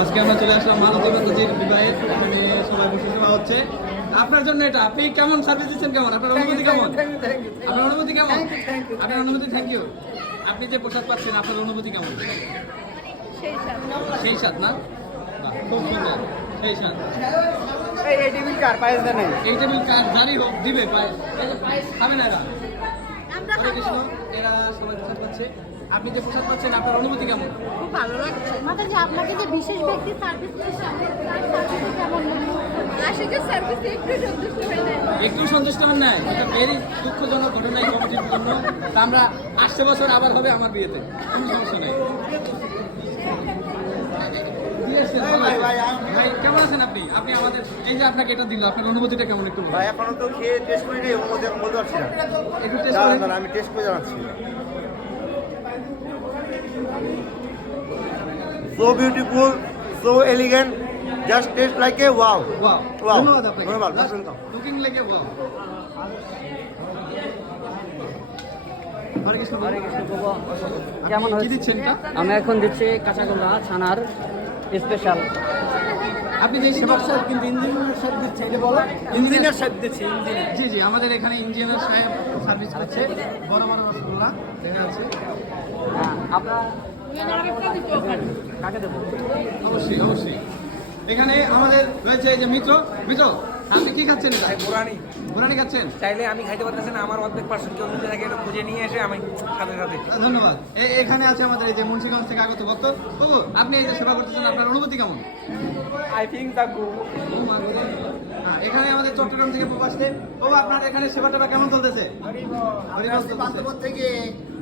আজকে আমরা চলে আসলাম মালতীর বিবাহের, এখানে সবাই বসে সেবা হচ্ছে আপনার জন্য। এটা আপনি কেমন সার্ভিস দিচ্ছেন, কেমন আপনার অনুভূতি, কেমন আপনার অনুভূতি, কেমন আপনার অনুভূতি? Thank you. আপনি যে প্রসাদ পাচ্ছেন আপনার অনুভূতি কেমন? সেই সাথ না, বাহ, খুব সুন্দর, সেই সাথ। এই টেবিল কার জারি হোক দিবে পায়েস খাবে না এরা। হরে কৃষ্ণ, এরা সবাই প্রসাদ পাচ্ছে। আপনি যে প্রসাদ পাচ্ছেন আপনার অনুভূতি কেমন? খুব ভালো লাগছে। মাতাজি, আপনাকে যে বিশেষ ব্যক্তি সার্ভিস দিচ্ছে, তার সার্ভিস কেমন লাগলো? আশিকে সার্ভিস একটু সন্তুষ্ট হন না? এটা ভেরি দুঃখজনক ঘটনা এই কমিটির জন্য। তা আমরা আসছে বছর আবার হবে আমার বিয়েতে, কোনো সমস্যা নেই। ভাই কেমন আছেন আপনি? আপনি আমাদের এই যে আপনাকে এটা দিল, আপনার অনুভূতিটা কেমন একটু ভাই? এখনো তো খেয়ে টেস্ট করি নেই, বলতে পারছি না। একটু টেস্ট করেন। আমি টেস্ট করে জানাচ্ছি। So beautiful, so elegant, just taste like a wow. Wow, Wow. ধন্যবাদ আপনাকে। ধন্যবাদ। Looking like a wow. Hare Krishna. কেমন কি দিচ্ছেন এটা? আমি এখন দিচ্ছি কাঁচাগোল্লা ছানার স্পেশাল। আপনি যে সেবক সাহেব কিন্তু ইঞ্জিনিয়ার সাহেব দিচ্ছে, এটা বলো। ইঞ্জিনিয়ার সাহেব দিচ্ছি। জি জি, আমাদের এখানে ইঞ্জিনিয়ার সাহেব সার্ভিস করছে। বড় বড় রসগোল্লা দেখা আছে। আপনার কাকে দেবো? অবশ্যই অবশ্যই। এখানে আমাদের রয়েছে এই যে মিত্র। মিত্র, আপনি কি খাচ্ছেন? এটা বোরানি বোরানি খাচ্ছেন? চাইলে আমি খাইতে পারতেছি না, আমার অর্ধেক পার্সেন্ট কেউ নিজে থাকে, এটা খুঁজে নিয়ে এসে আমি সাথে সাথে। ধন্যবাদ। এখানে আছে আমাদের এই যে মুন্সিগঞ্জ থেকে আগত ভক্ত। বাবু, আপনি এই যে সেবা করতেছেন, আপনার অনুভূতি কেমন? আই থিঙ্ক তাকু এখানে আমাদের চট্টগ্রাম থেকে আসছে। বাবু, আপনার এখানে সেবা টেবা কেমন চলতেছে? বান্তবর থেকে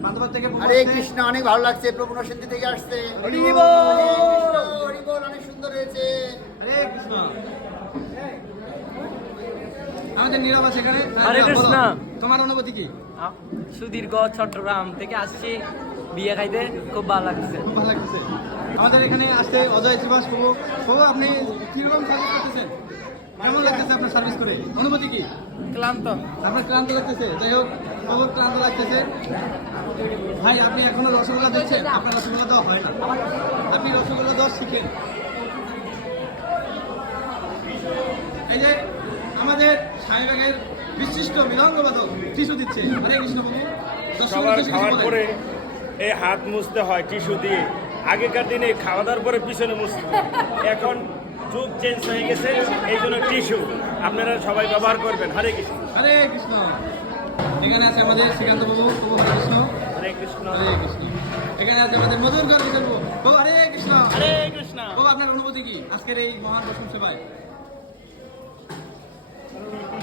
বান্ধব থেকে হরে কৃষ্ণ, অনেক ভালো লাগছে। প্রভু নরসিংদী থেকে আসছে। হরি বল, অনেক সুন্দর হয়েছে। হরে কৃষ্ণ। আমাদের নীরব আছে এখানে। হরে কৃষ্ণ। তোমার অনুভূতি কি? সুদীর্ঘ চট্টগ্রাম থেকে আসছি বিয়ে খাইতে, খুব ভালো লাগছে। খুব ভালো লাগতেছে। আমাদের এখানে আসতে অজয় শ্রীবাস প্রভু। প্রভু, আপনি কিরকম সার্ভিস করতেছেন? কেমন লাগতেছে আপনার সার্ভিস করে? অনুভূতি কি? ক্লান্ত। আপনার ক্লান্ত লাগতেছে? যাই হোক, প্রভু ক্লান্ত লাগতেছে। ভাই, আপনি এখনো রসগোল্লা দিচ্ছেন? আপনার রসগোল্লা দেওয়া হয় না, আপনি রসগোল্লা দেওয়া শিখেন। এই যে আমাদের সাহেবের বিশিষ্ট মৃদঙ্গবাদক টিস্যু দিচ্ছে। হরে কৃষ্ণ প্রভু। সবার খাওয়ার পরে এই হাত মুছতে হয় টিস্যু দিয়ে। আগেকার দিনে খাওয়া দাওয়ার পরে পিছনে মুছতে, এখন যুগ চেঞ্জ হয়ে গেছে, এই জন্য টিস্যু আপনারা সবাই ব্যবহার করবেন। হরে কৃষ্ণ। হরে কৃষ্ণ। এখানে আছে আমাদের শ্রীকান্ত বাবু। প্রভু হরে কৃষ্ণ। হরে কৃষ্ণ। হরে কৃষ্ণ। এখানে আছে আমাদের মধুর গর্বিত প্রভু। প্রভু হরে কৃষ্ণ। হরে কৃষ্ণ। প্রভু, আপনার অনুভূতি কি আজকের এই মহান দর্শন সেবায়?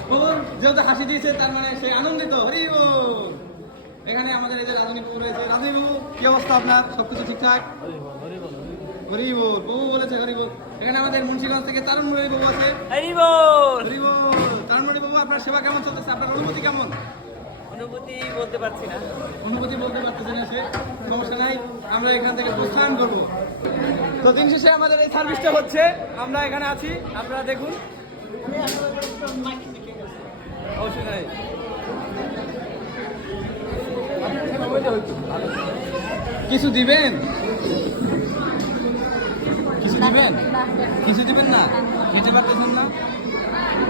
প্রভু যেহেতু হাসি দিয়েছে, তার মানে সে আনন্দিত। হরি বল। এখানে আমাদের এই যে রাজনী বাবু রয়েছে। রাজনী বাবু, কি অবস্থা আপনার? সবকিছু ঠিকঠাক? হরি বল। প্রভু বলেছে হরি বল। এখানে আমাদের মুন্সিগঞ্জ থেকে তারুণমণি বাবু আছে। হরি বল। হরি বল। তারুণমণি বাবু, আপনার সেবা কেমন চলতেছে? আপনার অনুভূতি কেমন? অনুভূতি বলতে পারছি না। অনুভূতি বলতে পারতেছে না সে, সমস্যা নাই, আমরা এখান থেকে প্রস্থান করবো। তো দিন শেষে আমাদের এই সার্ভিসটা হচ্ছে, আমরা এখানে আছি, আপনারা দেখুন। অবশ্যই নাই। কিছু দিবেন? কিছু দিবেন? কিছু দিবেন না? খেতে পারতেছেন না?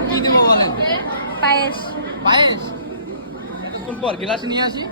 কি দিব বলেন? পায়েস। পায়েস? কোন পর গ্লাসে নিয়ে আসি।